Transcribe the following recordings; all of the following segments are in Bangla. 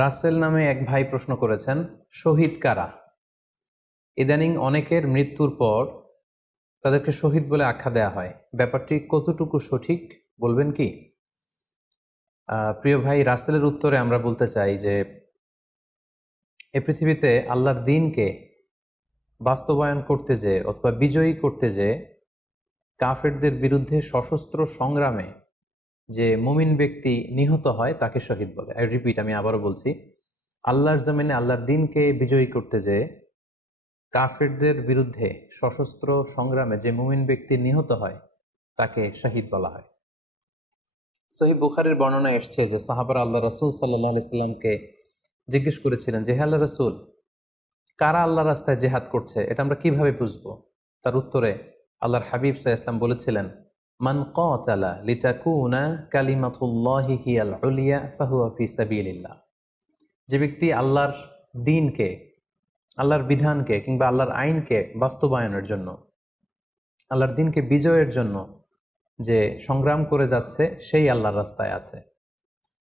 রাসেল নামে এক ভাই প্রশ্ন করেছেন, শহীদ কারা? ইদানিং অনেকের মৃত্যুর পর তাদেরকে শহীদ বলে আখ্যা দেয়া হয়। ব্যাপারটি কতটুকু সঠিক বলবেন কি? প্রিয় ভাই, রাসেলের উত্তরে আমরা বলতে চাই যে এ পৃথিবীতে আল্লাহর দ্বীনকে বাস্তবায়ন করতে যে অথবা বিজয়ী করতে যে কাফেরদের বিরুদ্ধে সশস্ত্র সংগ্রামে যে মুমিন ব্যক্তি নিহত হয় তাকে শহীদ বলে। আই রিপিট, আমি আবারও বলছি, আল্লাহর জমিনে আল্লাহর দ্বীনকে বিজয়ী করতে যে কাফেরদের বিরুদ্ধে সশস্ত্র সংগ্রামে যে মুমিন ব্যক্তি নিহত হয় তাকে শহীদ বলা হয়। সহিহ বুখারীর বর্ণনা এসছে যে সাহাবারা আল্লাহ রাসূল সাল্লাল্লাহু আলাইহি সাল্লামকে জিজ্ঞেস করেছিলেন যে, হে আল্লাহ রাসূল, কারা আল্লাহ রাস্তায় জেহাদ করছে এটা আমরা কিভাবে বুঝবো? তার উত্তরে আল্লাহর হাবিব সাল্লাল্লাহু আলাইহি সাল্লাম বলেছিলেন, মান কাতালা লিতাকুনা কালিমাতুল্লাহি হিয়াল উলিয়া ফাহুয়া ফি সাবিলিল্লাহ। যে ব্যক্তি আল্লাহর দ্বীনকে, আল্লাহর বিধানকে কিংবা আল্লাহর আইনকে বাস্তবায়নের জন্য, আল্লাহর দ্বীনকে বিজয়ের জন্য যে সংগ্রাম করে যাচ্ছে সেই আল্লাহর রাস্তায় আছে।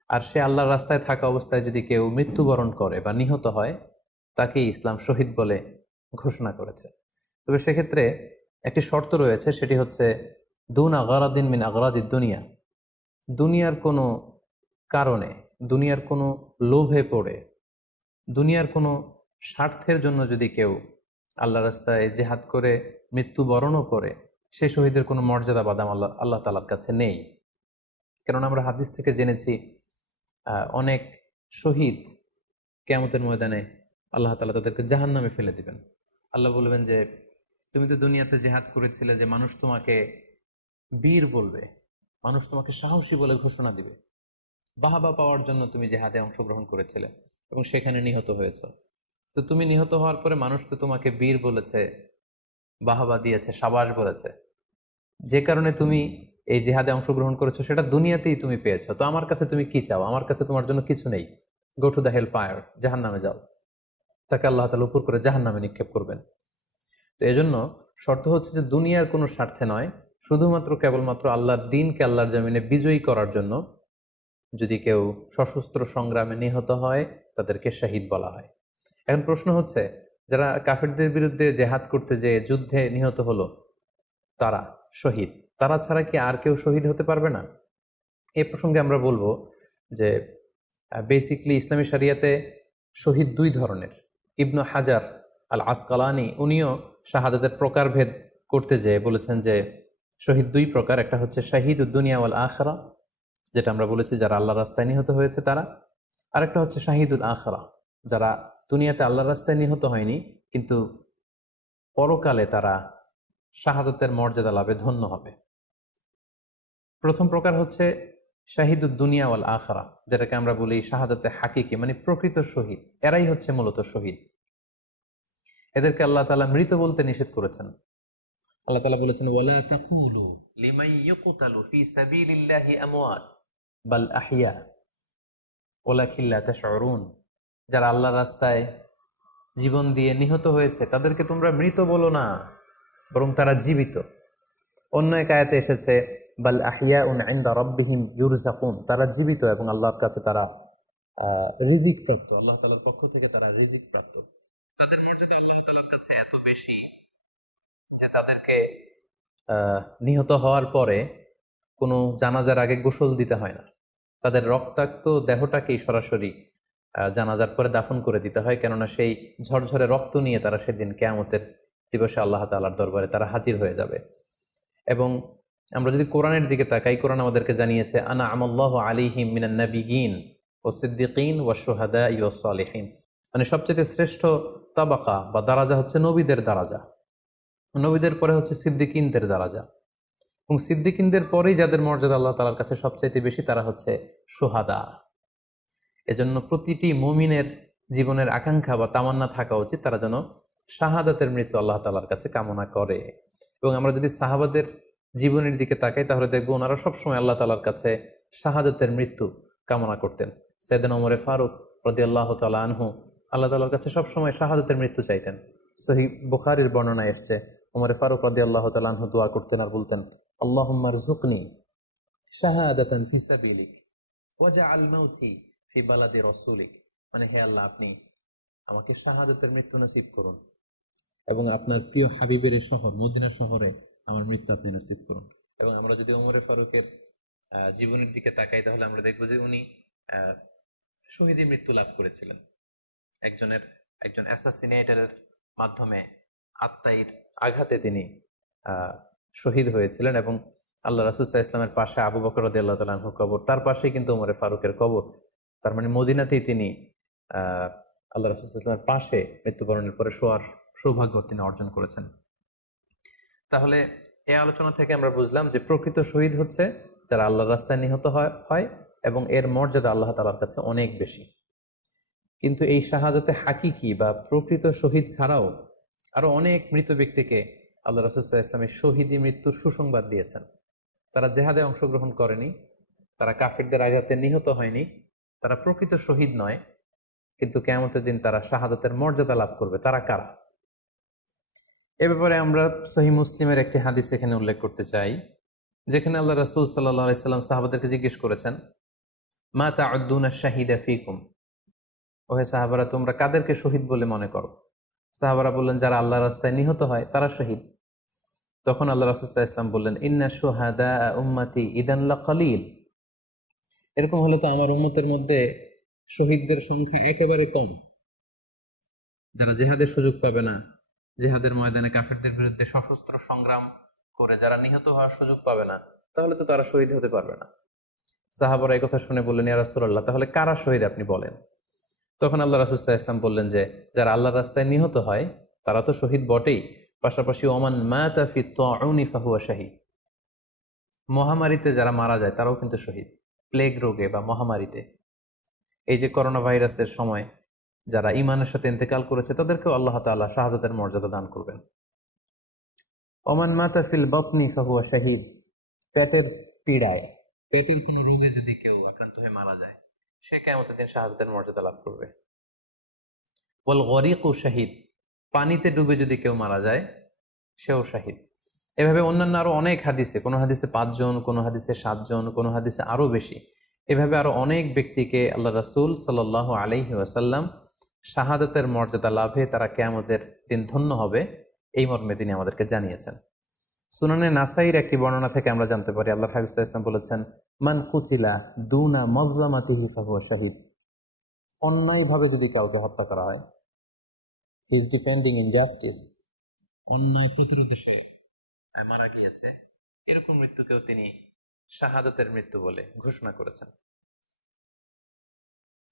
আর সে আল্লাহর রাস্তায় থাকা অবস্থায় যদি কেউ মৃত্যুবরণ করে বা নিহত হয় তাকেই ইসলাম শহীদ বলে ঘোষণা করেছে। তবে সেক্ষেত্রে একটি শর্ত রয়েছে, সেটি হচ্ছে দুন আগারাদিন মিন আগারাদিদ দুনিয়া। দুনিয়ার কোনো কারণে, দুনিয়ার কোনো লোভে পড়ে, দুনিয়ার কোনো স্বার্থের জন্য যদি কেউ আল্লাহ রাস্তায় জেহাদ করে মৃত্যুবরণও করে, সে শহীদের কোনো মর্যাদা বাদাম আল্লাহ তাআলার কাছে নেই। কারণ আমরা হাদিস থেকে জেনেছি অনেক শহীদ কিয়ামতের ময়দানে আল্লাহ তাআলা তাদেরকে জাহান্নামে ফেলে দিবেন। আল্লাহ বলবেন যে, তুমি তো দুনিয়াতে জেহাদ করেছিলে যে মানুষ তোমাকে বীর বলবে, মানুষ তোমাকে সাহসী বলে ঘোষণা দিবে, বাহাবা পাওয়ার জন্য তুমি জেহাদে অংশগ্রহণ করেছিলে এবং সেখানে নিহত হয়েছ। তো তুমি নিহত হওয়ার পরে মানুষ তো তোমাকে বীর বলেছে, বাহাবা দিয়েছে, সাবাস বলেছে, যে কারণে তুমি এই জেহাদে অংশগ্রহণ করেছো সেটা দুনিয়াতেই তুমি পেয়েছো। তো আমার কাছে তুমি কি চাও? আমার কাছে তোমার জন্য কিছু নেই। Go to the hell fire, জাহান নামে যাও। তাকে আল্লাহ তাআলা উপর করে জাহান নামে নিক্ষেপ করবেন। তো এজন্য শর্ত হচ্ছে যে দুনিয়ার কোনো স্বার্থে নয়, শুধুমাত্র কেবলমাত্র আল্লাহর দ্বীনকে আল্লাহর জমিনে বিজয়ী করার জন্য যদি কেউ সশস্ত্র সংগ্রামে নিহত হয় তাদেরকে শহীদ বলা হয়। এখন প্রশ্ন হচ্ছে, যারা কাফেরদের বিরুদ্ধে জেহাদ করতে যেয়ে যুদ্ধে নিহত হলো তারা শহীদ, তারা ছাড়া কি আর কেউ শহীদ হতে পারবে না? এই প্রসঙ্গে আমরা বলবো যে বেসিকলি ইসলামী শরিয়াতে শহীদ দুই ধরনের। ইবনু হাজার আল আসকালানি উনিও শাহাদাতের প্রকারভেদ করতে যেয়ে বলেছেন যে শহীদ দুই প্রকার। একটা হচ্ছে শাহিদ উদ্দুনিয়া ওয়াল আখরা, যেটা আমরা বলেছি যারা আল্লাহ রাস্তায় নিহত হয়েছে তারা। আরেকটা হচ্ছে শাহিদুল আখরা, যারা দুনিয়াতে আল্লাহ রাস্তায় নিহত হয়নি কিন্তু পরকালে তারা শাহাদাতের মর্যাদা লাভে ধন্য হবে। প্রথম প্রকার হচ্ছে শাহিদুদ দুনিয়া ওয়াল আখরা, যেটাকে আমরা বলি শাহাদাতে হাকিকি, মানে প্রকৃত শহীদ। এরাই হচ্ছে মূলত শহীদ। এদেরকে আল্লাহ তাআলা মৃত বলতে নিষেধ করেছেন। আল্লাহ তাআলা বলেছেন, ওয়ালা তাকুলু লিমান ইউকতালু ফি সাবিলিল্লাহি আমওয়াত বাল আহইয়া ওয়ালাকিন লা তাশউরুন। যারা আল্লাহর রাস্তায় জীবন দিয়ে নিহত হয়েছে তাদেরকে তোমরা মৃত বলো না, বরং তারা জীবিত। অন্য এক আয়াতে এসেছে, বাল আহিয়াউন ইনদা রাব্বিহিম ইউরযাকুন, তারা জীবিত এবং আল্লাহর কাছে তারা রিজিক প্রাপ্ত, আল্লাহ তাআলার পক্ষ থেকে তারা রিজিক প্রাপ্ত। তাদের মর্যাদা আল্লাহ তাআলার কাছে এত বেশি যে তাদেরকে নিহত হওয়ার পরে কোনো জানাজার আগে গোসল দিতে হয় না। তাদের রক্তাক্ত দেহটাকেই সরাসরি জানাজার পরে দাফন করে দিতে হয়, কেননা সেই ঝরঝরে রক্ত নিয়ে তারা সেদিন কিয়ামতের দিবসে আল্লাহ তাআলার দরবারে তারা হাজির হয়ে যাবে। এবং আমরা যদি কোরআনের দিকে তাকাই, কোরআন আমাদেরকে জানিয়েছে, আনা আমাল্লাহু আলাইহিম মিনান নাবিয়িন ওয়াস সিদ্দিকিন ওয়াশ শুহাদাই ওয়াস সালিহিন, মানে সবচেয়ে শ্রেষ্ঠ তাবাকা বা দারাজা হচ্ছে নবীদের দারাজা, নবীদের পরে হচ্ছে সিদ্দিকিনদের দারাজা, এবং সিদ্দিকিনদের পরেই যাদের মর্যাদা আল্লাহ তাআলার কাছে সবচাইতে বেশি তারা হচ্ছে শুহাদা। এজন্য প্রতিটি মুমিনের জীবনের আকাঙ্ক্ষা বা তামান্না থাকা উচিত তারা যেন শাহাদাতের মৃত্যু আল্লাহ তাআলার কাছে কামনা করে। এবং আমরা যদি সাহাবাদের জীবনের দিকে তাকাই তাহলে দেখবো ওনারা সবসময় আল্লাহ তাআলার কাছে শাহাদাতের মৃত্যু কামনা করতেন। সাইয়েদনা ওমর ফারুক রাদিয়াল্লাহু তাআলা আনহু আল্লাহ তাআলার কাছে সবসময় শাহাদাতের মৃত্যু চাইতেন। সহিহ বুখারীর বর্ণনা এসেছে, ওমর ফারুক রাদিয়াল্লাহু তাআলা আনহু দোয়া করতেন আর বলতেন, আল্লাহুম্মা রযুকনি শাহাদাতান ফি সাবিলিক ওয়াজআল মাউতি ফি বালাদি রাসূলিক। মানে হে আল্লাহ, আপনি আমাকে শাহাদাতের মৃত্যু নসিব করুন এবং আপনার প্রিয় হাবিবের এই শহর মদিনা শহরে আমার মৃত্যু আপনি নসিব করুন। এবং আমরা যদি ওমরে ফারুকের জীবনের দিকে তাকাই, তাহলে আমরা দেখবো যে উনি আহ, শহীদী মৃত্যু লাভ করেছিলেন। একজন অ্যাসাসিনেটরের মাধ্যমে আত্মাইর আঘাতে তিনি আহ, শহীদ হয়েছিলেন। এবং আল্লাহ রাসূল সাল্লাল্লাহু আলাইহি ইসলামের পাশে আবু বকর রাদিয়াল্লাহু তাআলা আনহুর কবর, তার পাশেই কিন্তু ওমরে ফারুকের কবর। তার মানে মদিনাতেই তিনি আহ আল্লাহ রাসূল সাল্লাল্লাহু আলাইহি ইসলামের পাশে মৃত্যুবরণের পরে শোয়ার সৌভাগ্য তিনি অর্জন করেছেন। তাহলে এই আলোচনা থেকে আমরা বুঝলাম যে প্রকৃত শহীদ হচ্ছে যারা আল্লাহর রাস্তায় নিহত হয় এবং এর মর্যাদা আল্লাহ তাআলার কাছে অনেক বেশি। কিন্তু এই শাহাদাতে হাকিকি বা প্রকৃত শহীদ ছাড়াও আরো অনেক মৃত ব্যক্তিকে আল্লাহ রাসূল সাল্লাল্লাহু আলাইহি ওয়াসাল্লাম শহীদী মৃত্যুর সুসংবাদ দিয়েছেন। তারা জেহাদে অংশগ্রহণ করেনি, তারা কাফিরদের আঘাতে নিহত হয়নি, তারা প্রকৃত শহীদ নয়, কিন্তু কিয়ামতের দিন তারা শাহাদাতের মর্যাদা লাভ করবে। তারা কারা? এ ব্যাপারে আমরা সহিহ মুসলিমের একটি হাদিস এখানে উল্লেখ করতে চাই, যেখানে আল্লাহ রাসূল সাল্লাল্লাহু আলাইহি সাল্লাম সাহাবাদেরকে জিজ্ঞেস করেছেন, মা তাউদ্দুনা শাহিদা ফিকুম, ওহে সাহাবারা, তোমরা কাদেরকে শহীদ বলে মনে করো? সাহাবারা বললেন, যারা আল্লাহর রাস্তায় নিহত হয় তারা শহীদ। তখন আল্লাহ রাসূল সাল্লাল্লাহু আলাইহি সাল্লাম বললেন, ইন্না শুহাদা উম্মতি ইদান লাকালিল, এরকম হলে তো আমার উম্মতের মধ্যে শহীদদের সংখ্যা একেবারে কম। যারা জেহাদের সুযোগ পাবে না, জেহাদের ময়দানে কাফেরদের বিরুদ্ধে সশস্ত্র সংগ্রাম করে যারা নিহত হওয়ার সুযোগ পাবে না, তাহলে তো তারা শহীদ হতে পারবে না। সাহাবারা এই কথা শুনে বললেন, ইয়া রাসূলুল্লাহ, তাহলে কারা শহীদ আপনি বলেন। তখন আল্লাহ রাসূল সাল্লাল্লাহু আলাইহি ওয়াসাল্লাম বললেন যে, যারা আল্লাহর রাস্তায় নিহত হয় তারা তো শহীদ বটেই, পাশাপাশি ওমান মাতা ফি তাউনি ফাহুয়া শাহীদ, মহামারীতে যারা মারা যায় তারাও কিন্তু শহীদ। প্লেগ রোগে বা মহামারীতে, এই যে করোনা ভাইরাসের সময় যারা ঈমানের সাথে ইন্তেকাল করেছে তাদেরকেও আল্লাহ তাআলা শাহাদাতের মর্যাদা দান করবেন। ওমান মাতা ফিল বাতনি ফাহুয়া শাহীদ, পেটের পীড়ায়, পেটের কোনো রোগে যদি কেউ আক্রান্ত হয়ে মারা যায়, সে কিয়ামতের দিন শাহাদাতের মর্যাদা লাভ করবে। ওয়াল গরিকু শাহীদ, পানিতে ডুবে যদি কেউ মারা যায় সেও শাহীদ। এভাবে অন্যান্য আরো অনেক হাদিসে, কোনো হাদিসে 5 জন, কোনো হাদিসে 7 জন, কোনো হাদিসে আরো বেশি, এভাবে আরো অনেক ব্যক্তিকে আল্লাহ রাসূল সাল্লাল্লাহু আলাইহি ওয়াসাল্লাম শাহাদাতের মর্যাদা লাভে তারা কিয়ামতের দিন ধন্য হবে এই মর্মে তিনি আমাদেরকে জানিয়েছেন। সুনানে নাসাইর একটি বর্ণনা থেকে আমরা জানতে পারি, আল্লাহর হাবিব সাল্লাল্লাহু আলাইহি ওয়াসাল্লাম বলেছেন, মান কুতিলা দুনা মাজলামাতিহি ফাহুয়া শাহীদ, অন্যায়ভাবে যদি কাউকে হত্যা করা হয়, হি ইজ ডিফেন্ডিং ইনজাস্টিস, অন্যায় প্রতিরোধে সে মারা গিয়েছে, এরকম মৃত্যুকেও তিনি শাহাদাতের মৃত্যু বলে ঘোষণা করেছেন।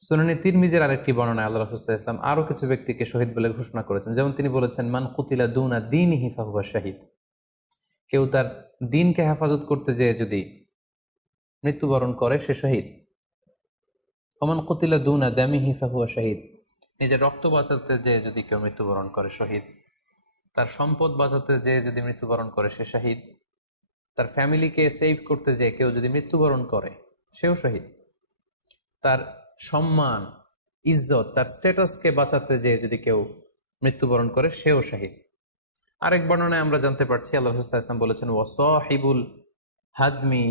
সুনানে তিরমিজির আরেকটি বর্ণনায় আল্লাহ রাসূল সাল্লাল্লাহু আলাইহি ওয়াসাল্লাম আরো কিছু ব্যক্তিকে শহীদ বলে ঘোষণা করেছেন। যেমন তিনি বলেছেন, মান কুতিলা দুনা দীনিহি ফাহুয়া শাহীদ, কেউ তার দিনকে হেফাজত করতে যেয়ে যদি মৃত্যুবরণ করে সে শহীদ। ওমান কুতিলা দুনা দামিহি ফাহুয়া শাহীদ, নিজের রক্ত বাঁচাতে যেয়ে যদি কেউ মৃত্যুবরণ করে শহীদ। তার সম্পদ বাঁচাতে যেয়ে যদি মৃত্যুবরণ করে সে শহীদ। তার ফ্যামিলিকে সেভ করতে যেয়ে কেউ যদি মৃত্যুবরণ করে সেও শহীদ। তার সম্মান, ইজ্জত, তার স্ট্যাটাসকে বাঁচাতে যেয়ে যদি কেউ মৃত্যুবরণ করে সেও শহীদ। আরেক বর্ণনায় আমরা জানতে পারছি, আল্লাহ রাসূল সাল্লাল্লাহু আলাইহি ওয়াসাল্লাম বলেছেন, ওয়াসাহিবুল হাদমি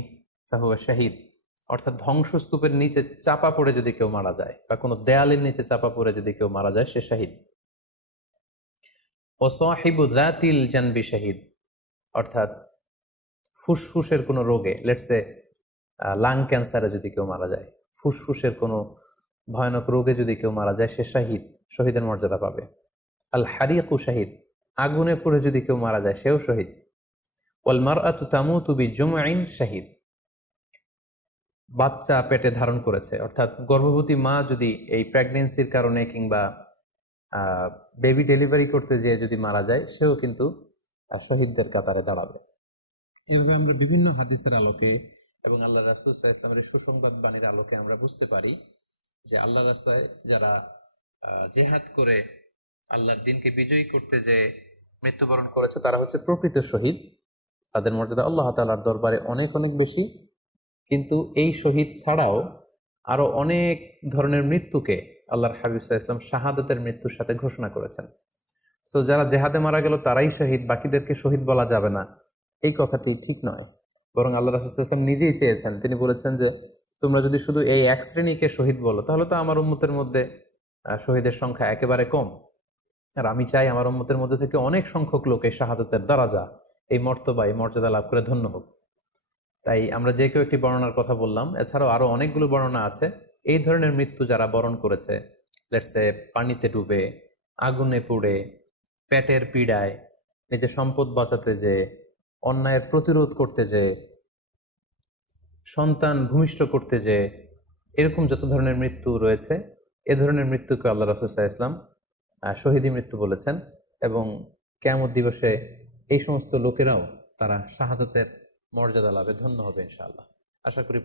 ফাহুয়া শাহীদ, অর্থাৎ ধ্বংসস্তূপের নিচে চাপা পড়ে যদি কেউ মারা যায় বা কোনো দেয়ালের নিচে চাপা পড়ে যদি কেউ মারা যায় সে শহীদ। ওয়াসাহিবু যাতিল জানবি শাহীদ, অর্থাৎ ফুসফুসের কোনো রোগে, লেটসে লাং ক্যান্সারে যদি কেউ মারা যায়, ফুসফুসের কোনো ভয়ানক রোগে যদি কেউ মারা যায় সে শাহীদ, শহীদের মর্যাদা পাবে। আল হারিকু শাহীদ, আগুনে পুড়ে যদি কেউ মারা যায় সেও শহীদ। ওয়াল মারআতু তামুতু বিজুমঈন শাহীদ, বাচ্চা পেটে ধারণ করেছে, অর্থাৎ গর্ভবতী মা যদি এই প্রেগনেন্সির কারণে কিংবা বেবি ডেলিভারি করতে যেয়ে যদি মারা যায় সেও কিন্তু শহীদদের কাতারে দাঁড়াবে। এভাবে আমরা বিভিন্ন হাদিসের আলোকে এবং আল্লাহ রাসূল সাল্লাল্লাহু আলাইহি ওয়াসাল্লামের সুসংবাদ বাণীর আলোকে আমরা বুঝতে পারি যে আল্লাহর রাস্তায় যারা জিহাদ করে আল্লাহর দ্বীনকে বিজয়ী করতে যে মৃত্যুবরণ করেছে তারা হচ্ছে প্রকৃত শহীদ। তাদের মর্যাদা আল্লাহ তাআলার দরবারে অনেক অনেক বেশি। কিন্তু এই শহীদ ছাড়াও আরো অনেক ধরনের মৃত্যুকে আল্লাহর হাবিব সাল্লাল্লাহু আলাইহি ওয়াসাল্লাম শাহাদাতের মৃত্যুর সাথে ঘোষণা করেছেন। সো যারা জেহাদে মারা গেল তারাই শহীদ, বাকিদেরকে শহীদ বলা যাবে না, এই কথাটি ঠিক নয়। বরং আল্লাহ রাসূল সাল্লাল্লাহু আলাইহি ওয়াসাল্লাম নিজেই চেয়েছেন, তিনি বলেছেন যে তোমরা যদি শুধু এই এক শ্রেণীকে শহীদ বলো তাহলে তো আমার উম্মতের মধ্যে শহীদের সংখ্যা একেবারে কম। আর আমি চাই আমার উম্মতের মধ্যে থেকে অনেক সংখ্যক লোক এই শাহাদাতের দরাজা, এই মর্তবা, এই মর্যাদা লাভ করে ধন্য হোক। তাই আমরা যে কেউ একটি বর্ণনার কথা বললাম, এছাড়াও আরো অনেকগুলো বর্ণনা আছে। এই ধরনের মৃত্যু যারা বরণ করেছে, লেটসে পানিতে ডুবে, আগুনে পুড়ে, পেটের পীড়ায়, নিজের সম্পদ বাঁচাতে যে, অন্যায়ের প্রতিরোধ করতে যে, সন্তান ভূমিষ্ঠ করতে যে, এরকম যত ধরনের মৃত্যু রয়েছে, এ ধরনের মৃত্যুকে আল্লাহ রাসূল সাল্লাল্লাহু আলাইহি ওয়াসাল্লাম শহীদী মৃত্যু বলেছেন। এবং কিয়ামত দিবসে এই সমস্ত লোকেরাও তারা শাহাদাতের মর্যাদা লাভে ধন্য হবে ইনশাআল্লাহ। আশা করি